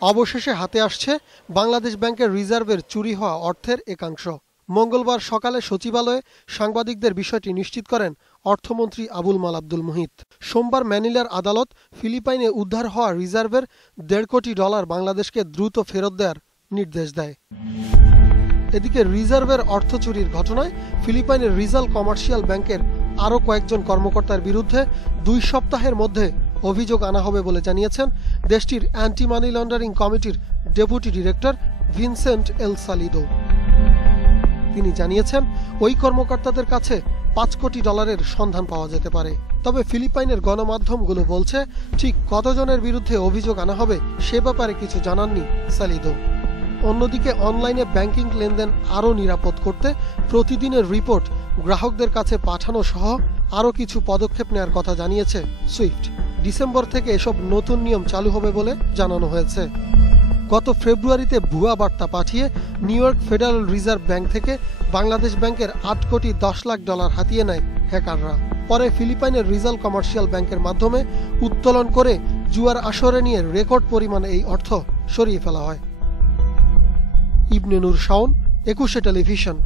অবশেষে হাতে আসছে বাংলাদেশ ব্যাংকের রিজার্ভের চুরি হওয়া অর্থের একাংশ। মঙ্গলবার সকালে সচিবালয়ে সাংবাদিকদের বিষয়টি নিশ্চিত করেন অর্থমন্ত্রী আবুল মাল আব্দুল মুহিত। সোমবার ম্যানিলার আদালত ফিলিপাইনে উদ্ধার হওয়া রিজার্ভের $1.5 কোটি বাংলাদেশকে দ্রুত ফেরত দেওয়ার নির্দেশ দেয়। এদিকে রিজার্ভের অর্থ চুরির ঘটনায় ফিলিপাইনের রিজাল কমার্শিয়াল ব্যাংকের আরও কয়েকজন কর্মকর্তার বিরুদ্ধে 2 সপ্তাহের মধ্যে অভিযোগ আনা হবে বলে জানিয়েছেন দেশটির অ্যান্টি মানি লন্ডারিং কমিটির ডেপুটি ডিরেক্টর ভিনসেন্ট এল সালিদো। তিনি জানিয়েছেন ওই কর্মকর্তাদের কাছে $5 কোটি সন্ধান পাওয়া যেতে পারে। তবে ফিলিপাইনের গণমাধ্যমগুলো বলছে ঠিক কতজনের বিরুদ্ধে অভিযোগ আনা হবে সে ব্যাপারে কিছু জানাননি সালিদো। অন্যদিকে অনলাইনে ব্যাংকিং লেনদেন আরও নিরাপদ করতে প্রতিদিনের রিপোর্ট গ্রাহকদের কাছে পাঠানো সহ আরও কিছু পদক্ষেপ নেওয়ার কথা জানিয়েছে সুইফট। ডিসেম্বর থেকে এসব নতুন নিয়ম চালু হবে বলে জানানো হয়েছে। গত ফেব্রুয়ারিতে ভুয়া বার্তা পাঠিয়ে new York federal reserve bank থেকে বাংলাদেশ ব্যাংকের $8 কোটি 10 লাখ হাতিয়ে নেয় হ্যাকাররা। পরে ফিলিপাইনের রিজাল কমার্শিয়াল ব্যাংকের মাধ্যমে উত্তোলন করে জুয়ার আসরে নিয়ে রেকর্ড পরিমাণে এই অর্থ সরিয়ে ফেলা হয়। ইবনে নূর শাওন, 21 টেলিভিশন।